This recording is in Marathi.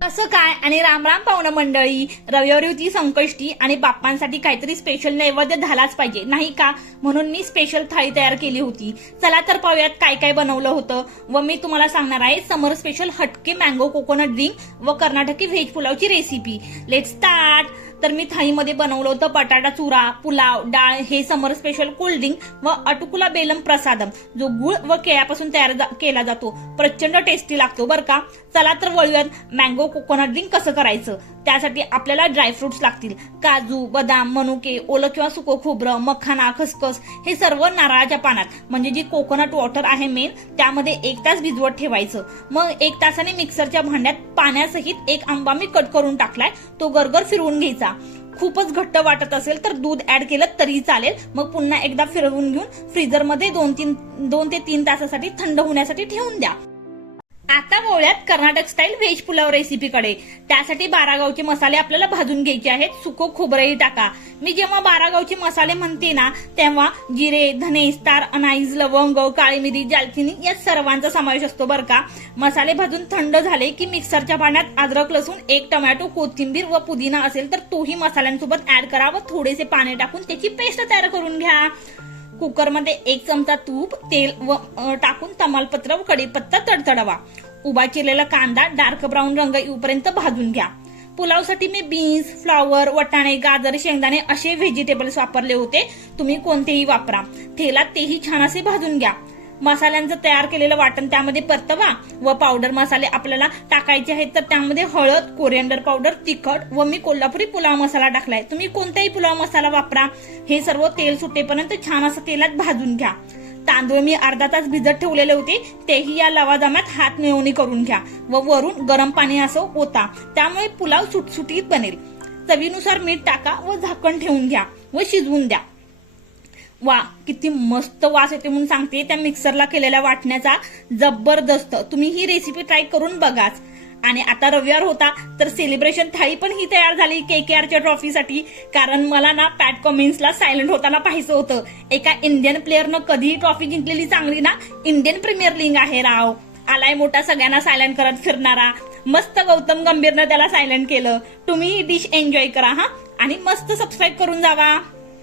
असं काय आणि रामराम पाहुणं मंडळी रविवारी होती संकष्टी आणि बाप्पांसाठी काहीतरी स्पेशल नैवेद्य झालाच पाहिजे नाही का? म्हणून मी स्पेशल थाळी तयार केली होती. चला तर पाहूयात काय काय बनवलं होतं व मी तुम्हाला सांगणार आहे समर स्पेशल हटके मँगो कोकोनट ड्रिंक व कर्नाटकी व्हेज पुलावची रेसिपी लेट स्टार्ट तर मी थाळीमध्ये बनवलं होतं बटाटा चुरा पुलाव डाळ हे समर स्पेशल कोल्ड ड्रिंक व अटुकुला बेलम प्रसादम जो गुळ व केळ्यापासून तयार जा- केला जातो. प्रचंड टेस्टी लागतो बरं का. चला तर वळूयात मँगो कोकोनट ड्रिंक कसं करायचं? त्यासाठी आपल्याला ड्रायफ्रुट्स लागतील. काजू बदाम मनुके ओलं किंवा सुको खोबरं मखाना खसखस हे सर्व नारळाच्या पानात. म्हणजे जी कोकोनट वॉटर आहे मेन त्यामध्ये एक तास भिजवत ठेवायचं. मग एक तासाने मिक्सरच्या भांड्यात पाण्यासहित एक आंबा मी कट करून टाकलाय. तो गरगर फिरवून घ्यायचा. खूपच घट्ट वाटत असेल तर दूध ऍड केलं तरी चालेल. मग पुन्हा एकदा फिरवून घेऊन फ्रीजरमध्ये दोन तीन दोन ते तीन तासासाठी थंड होण्यासाठी ठेवून द्या. आता वळूयात कर्नाटक स्टाईल व्हेज पुलाव रेसिपीकडे त्यासाठी बारागावचे मसाले आपल्याला भाजून घ्यायचे आहेत. सुको खोबरंही टाका. मी जेव्हा बारागावचे मसाले म्हणते ना तेव्हा जिरे धने स्टार अनाईज लवंग काळी मिरी जालचिनी या सर्वांचा समावेश असतो बरं का. मसाले भाजून थंड झाले की मिक्सरच्या पाण्यात अद्रक लसूण एक टोमॅटो कोथिंबीर व पुदिना असेल तर तोही मसाल्यांसोबत ऍड करा व थोडेसे पाणी टाकून त्याची पेस्ट तयार करून घ्या. कुकरमध्ये एक चमचा तूप तेल व टाकून तमालपत्र व कढीपत्ता तडतडवा. उभा चिरलेला कांदा डार्क ब्राऊन रंग येऊपर्यंत भाजून घ्या. पुलावसाठी मी बीन्स फ्लॉवर वटाणे गाजर शेंगदाणे असे व्हेजिटेबल्स वापरले होते. तुम्ही कोणतेही वापरा. तेलात तेही छान असे भाजून घ्या. मसाल्यांचं तयार केलेलं वाटण त्यामध्ये परतवा व पावडर मसाले आपल्याला टाकायचे आहेत तर त्यामध्ये हळद कोरिअंडर पावडर तिखट व मी कोल्हापुरी पुलाव मसाला टाकलाय. तुम्ही कोणताही पुलाव मसाला वापरा. हे सर्व तेल सुटेपर्यंत छान असं तेलात भाजून घ्या. तांदूळ मी अर्धा तास भिजत ठेवलेले होते तेही या लवाजम्यात हात मिळवणी करून घ्या व वरून गरम पाणी असं होता त्यामुळे पुलाव सुटसुटीत बनेल. चवीनुसार मीठ टाका व झाकण ठेवून घ्या व शिजवून द्या. वा किती मस्त वास येते म्हणून सांगते त्या मिक्सरला केलेल्या वाटण्याचा जबरदस्त. तुम्ही ही रेसिपी ट्राय करून बघाच. आणि आता रविवार होता तर सेलिब्रेशन थाळी पण ही तयार झाली के के आरच्या ट्रॉफीसाठी कारण मला ना पॅट कॉमिन्सला सायलेंट होताना पाहायचं होतं. एका इंडियन प्लेअरनं कधीही ट्रॉफी जिंकलेली चांगली ना इंडियन प्रीमियर लीग आहे राव. आलाय मोठा सगळ्यांना सायलेंट करत फिरणारा. मस्त गौतम गंभीरनं त्याला सायलेंट केलं. तुम्ही ही डिश एन्जॉय करा हा. आणि मस्त सबस्क्राईब करून जावा.